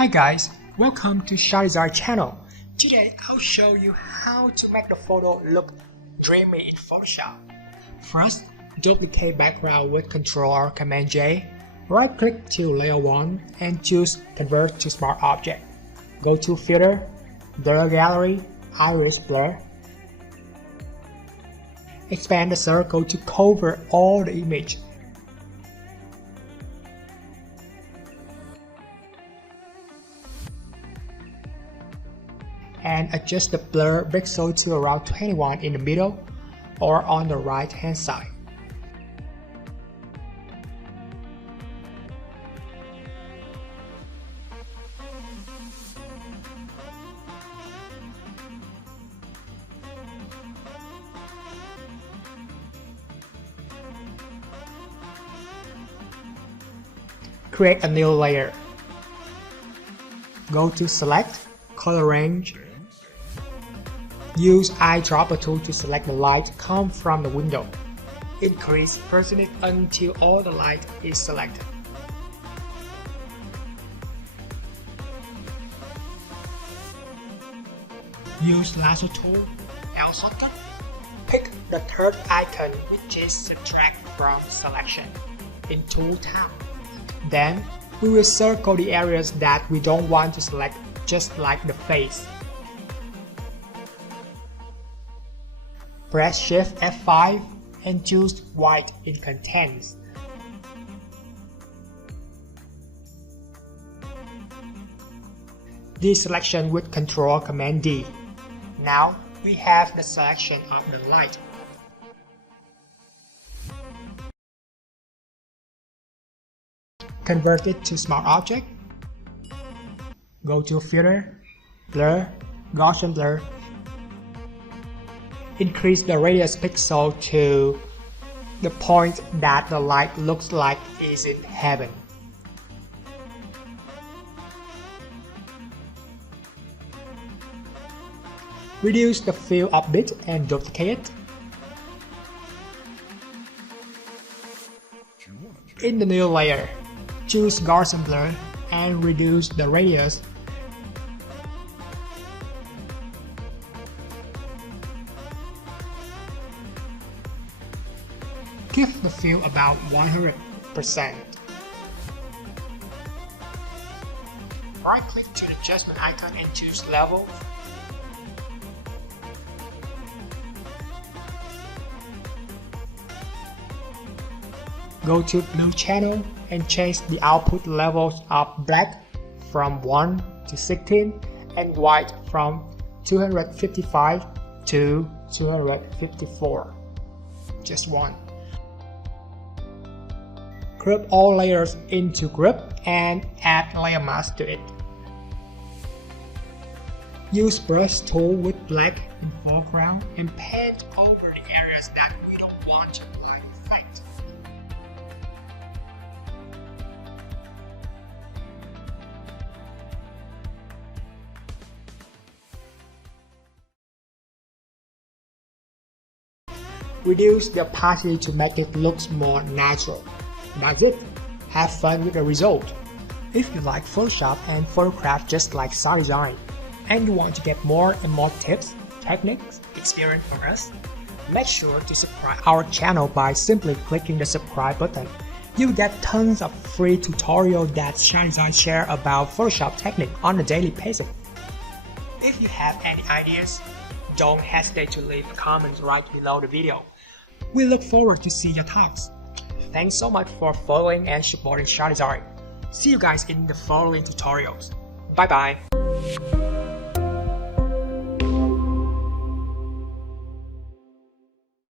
Hi guys, welcome to SADESIGN channel. Today I'll show you how to make the photo look dreamy in Photoshop. First, duplicate background with Ctrl or Command J. Right click to Layer 1 and choose Convert to Smart Object. Go to Filter, Blur Gallery, Iris Blur. Expand the circle to cover all the image. And adjust the blur pixel to around 21 in the middle or on the right hand side. Create a new layer. Go to Select, Color Range. Use eyedropper tool to select the light come from the window. Increase percentage until all the light is selected. Use lasso tool, L shortcut. Pick the third icon which is subtract from selection in Tool tab. Then we will circle the areas that we don't want to select, just like the face. Press Shift F5 and choose White in Contents. Deselection with Ctrl Command D. Now we have the selection of the light. Convert it to Smart Object. Go to Filter, Blur, Gaussian Blur. Increase the radius pixel to the point that the light looks like is in heaven. Reduce the fill a bit and duplicate it. In the new layer, choose Gaussian Blur and reduce the radius. Give the fill about 100%. Right click to the adjustment icon and choose Level. Go to Blue Channel and change the output levels of black from 1 to 16 and white from 255 to 254. Just one. Group all layers into group and add layer mask to it. Use brush tool with black in foreground and paint over the areas that we don't want to fight. Reduce the opacity to make it look more natural. That's it. Have fun with the result. If you like Photoshop and photograph just like SADESIGN, and you want to get more and more tips, techniques, experience from us, make sure to subscribe our channel by simply clicking the subscribe button. You'll get tons of free tutorials that SADESIGN share about Photoshop technique on a daily basis. If you have any ideas, don't hesitate to leave a comment right below the video. We look forward to see your thoughts. Thanks so much for following and supporting SADESIGN. See you guys in the following tutorials. Bye bye.